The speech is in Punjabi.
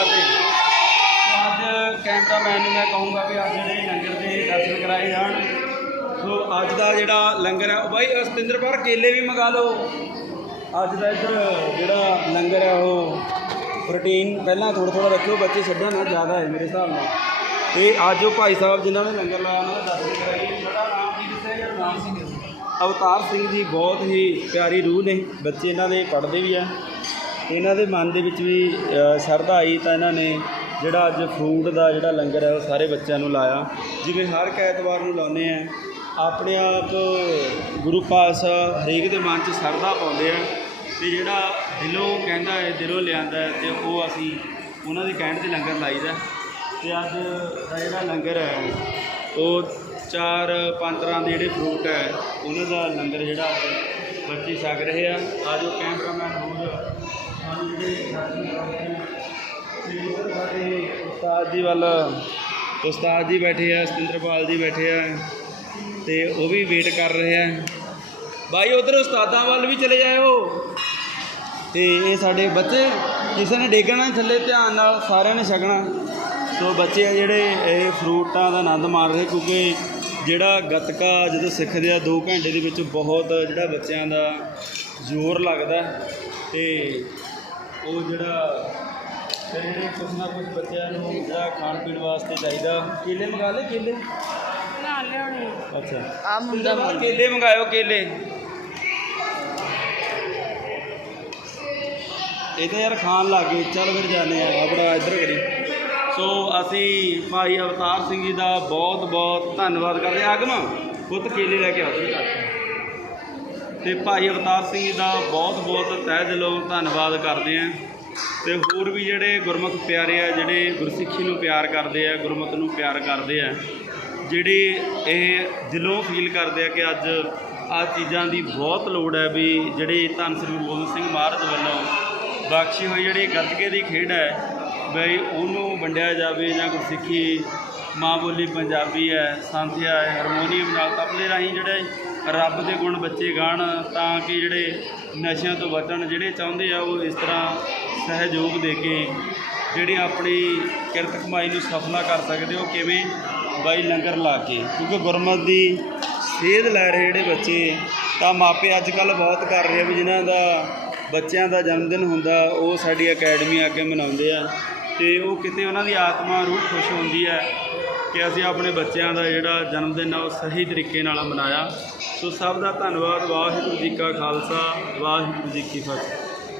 ਅੱਜ ਕੈਮਰਾਮੈਨ ਨੂੰ ਮੈਂ ਕਹੂੰਗਾ ਵੀ ਅੱਜ ਜਿਹੜੇ ਲੰਗਰ ਦੇ ਦਰਸ਼ਨ ਕਰਾਏ ਜਾਣ। ਸੋ ਅੱਜ ਦਾ ਜਿਹੜਾ ਲੰਗਰ ਹੈ ਉਹ ਬਾਈ ਅ, ਸਤਿੰਦਰਪਾਲ ਕੇਲੇ ਵੀ ਮੰਗਾ ਲਓ। ਅੱਜ ਦਾ ਇੱਧਰ ਜਿਹੜਾ ਲੰਗਰ ਹੈ ਉਹ ਪ੍ਰੋਟੀਨ ਪਹਿਲਾਂ ਥੋੜਾ ਥੋੜਾ ਰੱਖਿਓ ਬੱਚੇ ਛੱਡਣ ਨਾ ਜ਼ਿਆਦਾ ਹੈ ਮੇਰੇ ਹਿਸਾਬ ਨਾਲ। ਤੇ ਅੱਜ ਉਹ ਭਾਈ ਸਾਹਿਬ ਜਿਨ੍ਹਾਂ ਨੇ ਲੰਗਰ ਲਾਇਆ ਉਹਨਾਂ ਦਾ ਦਰਸ਼ਨ ਕਰਾਈਏ ਜਿਹੜਾ ਨਾਮ ਕੀ ਦੱਸਿਆ ਗਿਆ? ਨਾਮ ਸਿੰਘ ਅਵਤਾਰ ਸਿੰਘ ਜੀ ਬਹੁਤ ਹੀ ਪਿਆਰੀ ਰੂਹ ਨੇ ਬੱਚੇ ਇਹਨਾਂ ਦੇ ਪੜ੍ਹਦੇ ਵੀ ਆ। ਇਹਨਾਂ ਦੇ ਮਨ ਦੇ ਵਿੱਚ ਵੀ ਅ, ਸ਼ਰਧਾ ਆਈ ਤਾਂ ਇਹਨਾਂ ਨੇ ਜਿਹੜਾ ਅੱਜ ਫੂਡ ਦਾ ਜਿਹੜਾ ਲੰਗਰ ਹੈ ਉਹ ਸਾਰੇ ਬੱਚਿਆਂ ਨੂੰ ਲਾਇਆ। ਜਿਵੇਂ ਹਰ ਇੱਕ ਐਤਵਾਰ ਨੂੰ ਲਾਉਂਦੇ ਆ। ਆਪਣੇ ਆਪ ਗੁਰੂ ਪਾਸ ਹਰੇਕ ਦੇ ਮਨ 'ਚ ਸ਼ਰਧਾ ਪਾਉਂਦੇ ਆ ਤੇ ਜਿਹੜਾ ਦਿਲੋਂ ਕਹਿੰਦਾ ਹੈ ਦਿਲੋਂ ਲਿਆਂਦਾ ਹੈ ਤੇ ਉਹ ਅਸੀਂ ਉਹਨਾਂ ਦੇ ਕਹਿਣ ਤੇ ਲੰਗਰ ਲਾਈਦਾ। ਤੇ ਅੱਜ ਦਾ ਜਿਹੜਾ ਲੰਗਰ ਹੈ ਉਹ ਚਾਰ ਪੰਜ ਤਰ੍ਹਾਂ ਦੇ ਜਿਹੜੇ ਫਰੂਟ ਹੈ, ਉਹਨਾਂ ਦਾ ਲੰਗਰ ਜਿਹੜਾ ਬੱਚੇ ਛਕ ਰਹੇ ਆ। ਆਜੋ ਕੈਮਰਾਮੈਨ ਹੋਰ ਸਾਨੂੰ ਜਿਹੜੇ ਸਾਡੇ ਉਸਤਾਦ ਜੀ ਵੱਲ ਉਸਤਾਦ ਜੀ ਬੈਠੇ ਆ, ਸਤਿੰਦਰਪਾਲ ਜੀ ਬੈਠੇ ਆ, ਤੇ ਉਹ ਵੀ ਵੇਟ ਕਰ ਰਹੇ ਆ। ਬਾਈ, ਉਧਰ ਉਸਤਾਦਾਂ ਵੱਲ ਵੀ ਚਲੇ ਜਾਇਓ। ਤੇ ਇਹ ਸਾਡੇ ਬੱਚੇ, ਕਿਸੇ ਨੇ ਡੇਗਣਾ ਥੱਲੇ ਧਿਆਨ ਨਾਲ, ਸਾਰਿਆਂ ਨੇ ਛਕਣਾ। ਸੋ ਬੱਚੇ ਆ ਜਿਹੜੇ, ਇਹ ਫਰੂਟਾਂ ਦਾ ਆਨੰਦ ਮਾਣ ਰਹੇ, ਕਿਉਂਕਿ ਜਿਹੜਾ ਗੱਤਕਾ ਜਦੋਂ ਸਿੱਖਦੇ ਆ 2 ਘੰਟੇ ਦੇ ਵਿੱਚ ਬਹੁਤ ਜਿਹੜਾ ਬੱਚਿਆਂ ਦਾ ਜ਼ੋਰ ਲੱਗਦਾ ਤੇ ਉਹ ਜਿਹੜਾ ਫਿਰ ਜਿਹੜੇ ਕੁਛ ਨਾ ਕੁਛ ਬੱਚਿਆਂ ਨੂੰ ਜਿਹੜਾ ਖਾਣ ਪੀਣ ਵਾਸਤੇ ਚਾਹੀਦਾ। ਕੇਲੇ ਮੰਗਾ ਲੈ ਕੇਲੇ? ਨਾ ਲਿਆਉਣੀ। ਅੱਛਾ। ਆ ਮੁੰਡਾ ਬਾਹਰ ਕੇਲੇ ਮੰਗਾਇਓ ਕੇਲੇ। ਇਹ ਤਾਂ ਯਾਰ ਖਾਣ ਲੱਗ ਗਏ। ਚੱਲ ਫਿਰ ਜਾਣੇ ਆ ਆਪਣਾ ਇੱਧਰ ਕਰੀ ਸੋ ਅਸੀਂ ਭਾਈ ਅਵਤਾਰ ਸਿੰਘ ਜੀ ਦਾ ਬਹੁਤ ਬਹੁਤ ਧੰਨਵਾਦ ਕਰਦੇ ਹਾਂ ਆਗਮ, ਪੁੱਤ ਕੇਲੇ ਲੈ ਕੇ ਆਓ ਤੁਸੀਂ ਘਰ। ਤੇ ਭਾਈ ਅਵਤਾਰ ਸਿੰਘ ਜੀ ਦਾ ਬਹੁਤ ਬਹੁਤ ਤਹਿ ਦਿਲੋਂ ਧੰਨਵਾਦ ਕਰਦੇ ਹਾਂ ਤੇ ਹੋਰ ਵੀ ਜਿਹੜੇ ਗੁਰਮੁਖ ਪਿਆਰੇ ਆ, ਜਿਹੜੇ ਗੁਰਸਿੱਖੀ ਨੂੰ ਪਿਆਰ ਕਰਦੇ ਆ ਗੁਰਮਤਿ ਨੂੰ ਪਿਆਰ ਕਰਦੇ ਆ, ਜਿਹੜੇ ਇਹ ਦਿਲੋਂ ਫੀਲ ਕਰਦੇ ਆ ਕਿ ਅੱਜ ਆ ਚੀਜ਼ਾਂ ਦੀ ਬਹੁਤ ਲੋੜ ਹੈ ਵੀ ਜਿਹੜੇ ਧੰਨ ਸ੍ਰੀ ਗੁਰੂ ਗੋਬਿੰਦ ਸਿੰਘ ਮਹਾਰਾਜ ਵੱਲੋਂ ਬਖਸ਼ੀ ਹੋਈ ਜਿਹੜੀ ਗੱਤਕੇ ਦੀ ਖੇਡ ਹੈ ਬਈ ਉਹਨੂੰ ਵੰਡਿਆ ਜਾਵੇ ਜਾਂ ਗੁਰਸਿੱਖੀ ਮਾਂ ਬੋਲੀ ਪੰਜਾਬੀ ਹੈ ਸੰਥਿਆ ਹੈ ਹਾਰਮੋਨੀਅਮ ਨਾਲ ਤਬਲੇ ਰਾਹੀਂ ਜਿਹੜੇ ਰੱਬ ਦੇ ਗੁਣ ਬੱਚੇ ਗਾਣ ਤਾਂ ਕਿ ਜਿਹੜੇ ਨਸ਼ਿਆਂ ਤੋਂ ਬਚਣ, ਜਿਹੜੇ ਚਾਹੁੰਦੇ ਆ ਉਹ ਇਸ ਤਰ੍ਹਾਂ ਸਹਿਯੋਗ ਦੇ ਕੇ ਜਿਹੜੀ ਆਪਣੀ ਕਿਰਤ ਕਮਾਈ ਨੂੰ ਸਫਲਾ ਕਰ ਸਕਦੇ ਹੋ ਕਿਵੇਂ ਬਾਈ ਲੰਗਰ ਲਾ ਕੇ। ਕਿਉਂਕਿ ਗੁਰਮਤ ਦੀ ਸੇਧ ਲੈ ਰਹੇ ਜਿਹੜੇ ਬੱਚੇ ਤਾਂ ਮਾਪੇ ਅੱਜ ਕੱਲ ਬਹੁਤ ਕਰ ਰਹੇ ਆ ਵੀ ਜਿਨ੍ਹਾਂ ਦਾ ਬੱਚਿਆਂ ਦਾ ਜਨਮ ਦਿਨ ਹੁੰਦਾ, ਉਹ ਸਾਡੀ ਅਕੈਡਮੀ ਆ ਕੇ ਮਨਾਉਂਦੇ ਆ। ਤੇ ਉਹ ਕਿਤੇ ਉਹਨਾਂ ਦੀ ਆਤਮਾ ਰੂਹ ਖੁਸ਼ ਹੁੰਦੀ ਹੈ ਕਿ ਅਸੀਂ ਆਪਣੇ ਬੱਚਿਆਂ ਦਾ ਜਿਹੜਾ ਜਨਮ ਦਿਨ ਆ, ਉਹ ਸਹੀ ਤਰੀਕੇ ਨਾਲ ਮਨਾਇਆ। ਸੋ ਸਭ ਦਾ ਧੰਨਵਾਦ, ਵਾਹਿਗੁਰੂ ਜੀ ਕਾ ਖਾਲਸਾ, ਵਾਹਿਗੁਰੂ ਜੀ ਕੀ ਫਤਿਹ।